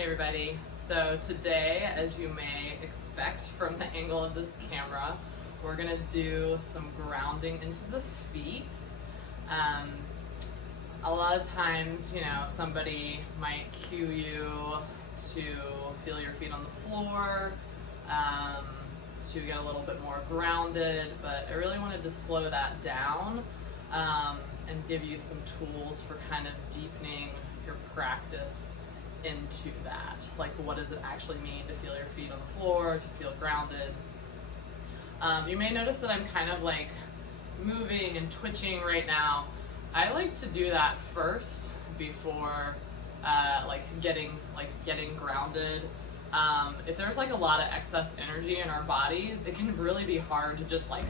Hey everybody, so today, as you may expect from the angle of this camera, we're gonna do some grounding into the feet. Um, a lot of times, somebody might cue you to feel your feet on the floor, um, to get a little bit more grounded, but I really wanted to slow that down and give you some tools for kind of deepening your practice into that. Like, what does it actually mean to feel your feet on the floor, to feel grounded? You may notice that I'm kind of like moving and twitching right now. I like to do that first before getting grounded. If there's like a lot of excess energy in our bodies, it can really be hard to just like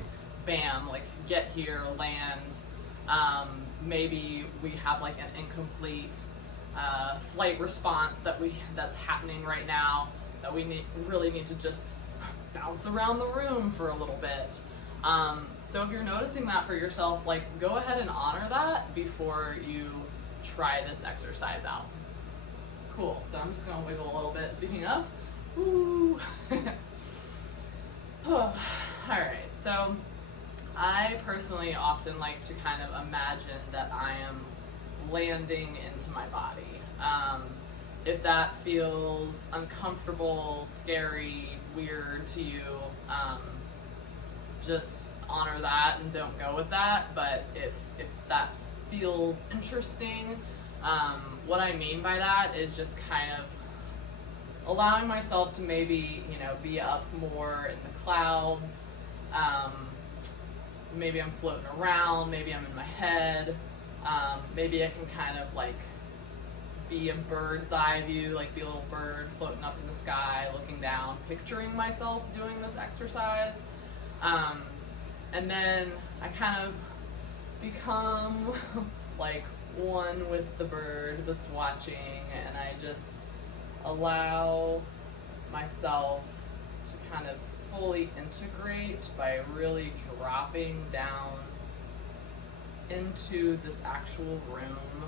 bam, like get here, land. Maybe we have like an incomplete flight response that's happening right now, that we really need to just bounce around the room for a little bit. So if you're noticing that for yourself, like, go ahead and honor that before you try this exercise out. Cool, so I'm just gonna wiggle a little bit. Speaking of, woo. All right, so I personally often like to kind of imagine that I am landing into my body. If that feels uncomfortable, scary, weird to you, just honor that and don't go with that. But if that feels interesting, what I mean by that is just kind of allowing myself to maybe, be up more in the clouds. Maybe I'm floating around, maybe I'm in my head. Maybe I can kind of like be a bird's eye view, like be a little bird floating up in the sky, looking down, picturing myself doing this exercise. And then I kind of become like one with the bird that's watching, and I just allow myself to kind of fully integrate by really dropping down into this actual room.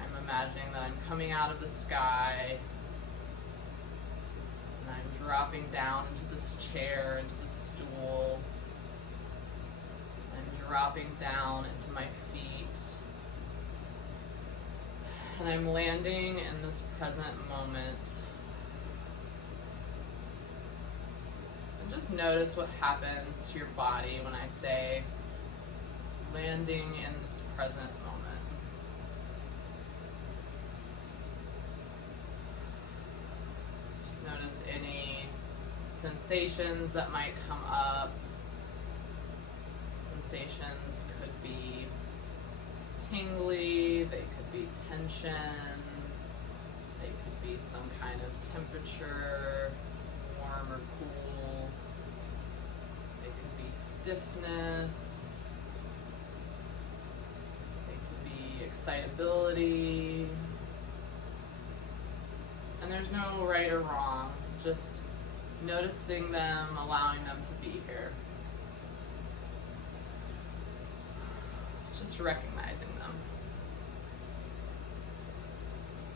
I'm imagining that I'm coming out of the sky and I'm dropping down into this chair, into this stool. I'm dropping down into my feet. And I'm landing in this present moment. And just notice what happens to your body when I say landing in this present moment. Just notice any sensations that might come up. Sensations could be tingly, they could be tension, they could be some kind of temperature, warm or cool. It could be stiffness. Excitability. And there's no right or wrong, just noticing them, allowing them to be here. Just recognizing them.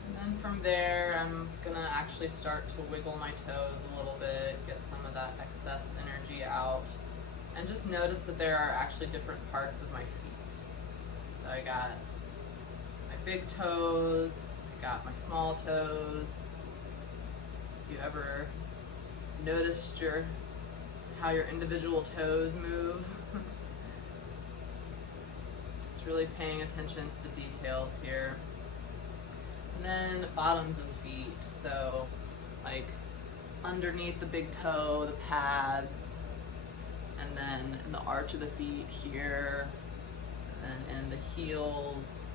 And then from there, I'm gonna actually start to wiggle my toes a little bit, get some of that excess energy out, and just notice that there are actually different parts of my feet. So I got big toes, I got my small toes. If you ever noticed how your individual toes move, it's really paying attention to the details here. And then bottoms of feet, so like underneath the big toe, the pads, and then in the arch of the feet here, and then in the heels.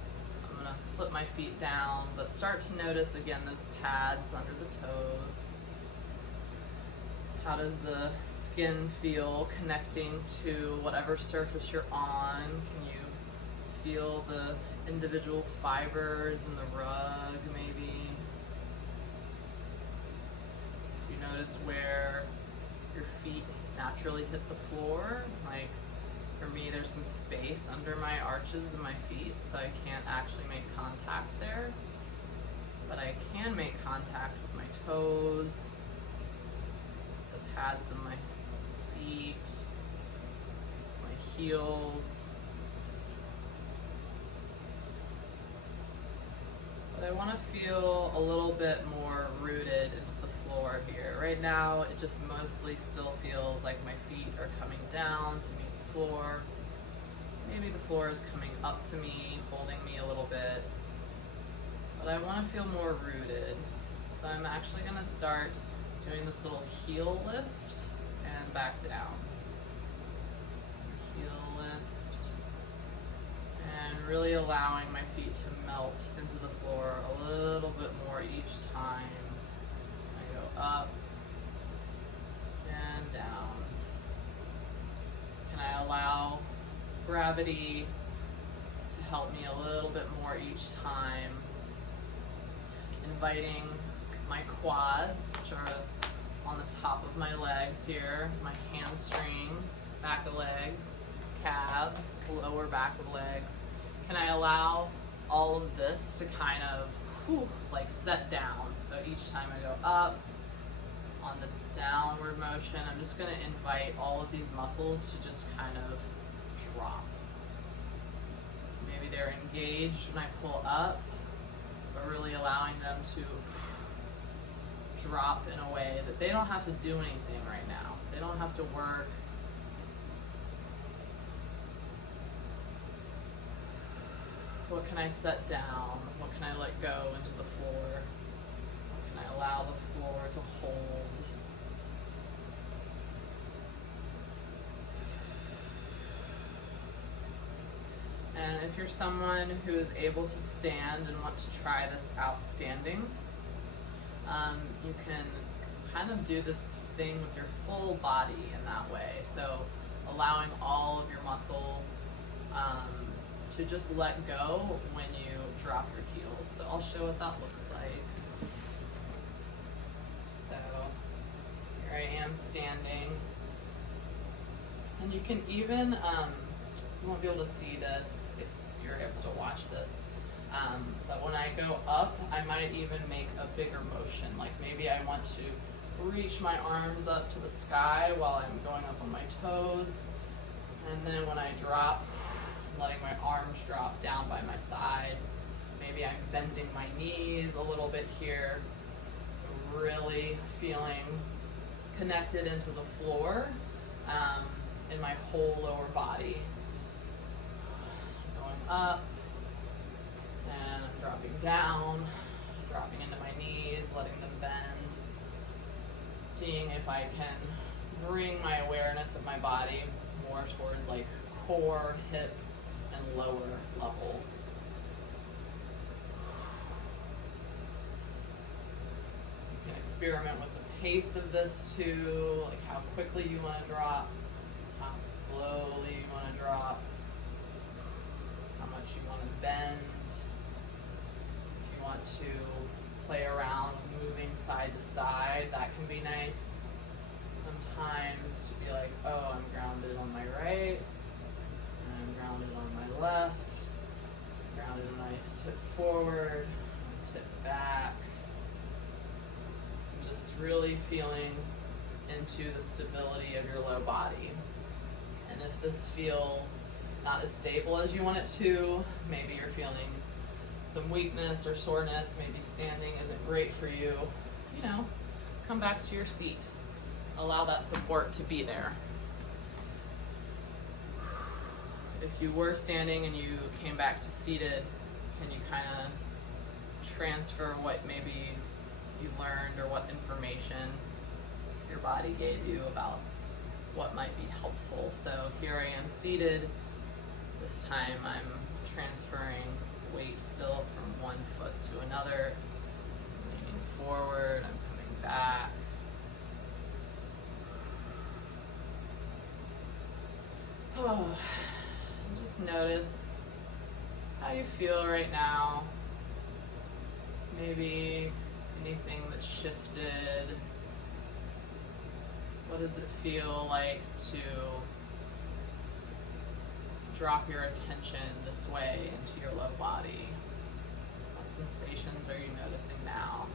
I'm gonna flip my feet down, but start to notice again those pads under the toes. How does the skin feel connecting to whatever surface you're on? Can you feel the individual fibers in the rug maybe? Do you notice where your feet naturally hit the floor? Like, for me, there's some space under my arches of my feet, so I can't actually make contact there. but I can make contact with my toes, the pads of my feet, my heels. But I want to feel a little bit more rooted into the floor here. Right now, it just mostly still feels like my feet are coming down to meet the floor. Maybe the floor is coming up to me, holding me a little bit. But I want to feel more rooted. So I'm actually going to start doing this little heel lift and back down. Heel lift. And really allowing my feet to melt into the floor a little bit more each time. I go up and down. Can I allow gravity to help me a little bit more each time? Inviting my quads, which are on the top of my legs here, my hamstrings, back of legs, calves, lower back of legs. Can I allow all of this to kind of like set down? So each time I go up on the downward motion, I'm just going to invite all of these muscles to just kind of drop. Maybe they're engaged when I pull up, but really allowing them to drop in a way that they don't have to do anything right now. They don't have to work. What can I set down? What can I let go into the floor? What can I allow the floor to hold? And if you're someone who is able to stand and want to try this out standing, you can kind of do this thing with your full body in that way. So allowing all of your muscles to just let go when you drop your heels. So I'll show what that looks like. So here I am standing. And you can even, you won't be able to see this if you're able to watch this, but when I go up, I might even make a bigger motion. Like maybe I want to reach my arms up to the sky while I'm going up on my toes. And then when I drop, I'm letting my arms drop down by my side. Maybe I'm bending my knees a little bit here. So really feeling connected into the floor in my whole lower body. Going up, and I'm dropping down, dropping into my knees, letting them bend. Seeing if I can bring my awareness of my body more towards like core, hip, and lower level. You can experiment with the pace of this too, like how quickly you want to drop, how slowly you want to drop, how much you want to bend. If you want to play around moving side to side, that can be nice sometimes to be like, oh, I'm grounded on my right, and I'm grounded on my left, grounded when I tip forward, tip back. And just really feeling into the stability of your low body. And if this feels not as stable as you want it to, maybe you're feeling some weakness or soreness, maybe standing isn't great for you, you know, come back to your seat. Allow that support to be there. If you were standing and you came back to seated, can you kind of transfer what maybe you learned or what information your body gave you about what might be helpful? So here I am seated. This time I'm transferring weight still from one foot to another. I'm leaning forward, I'm coming back. Oh, just notice how you feel right now. Maybe anything that shifted. What does it feel like to drop your attention this way into your low body? What's sensations are you noticing now?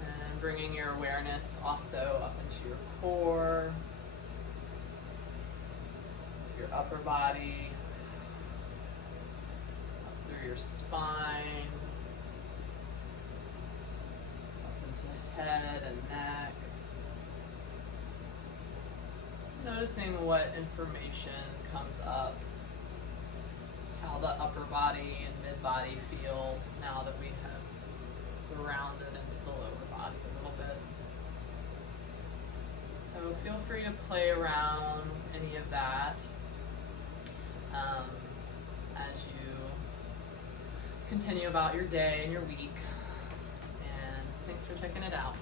And bringing your awareness also up into your core, to your upper body, up through your spine, up into head and neck. Just noticing what information comes up, how the upper body and mid body feel now that we have grounded into the lower body a little bit. So feel free to play around with any of that as you continue about your day and your week. And thanks for checking it out.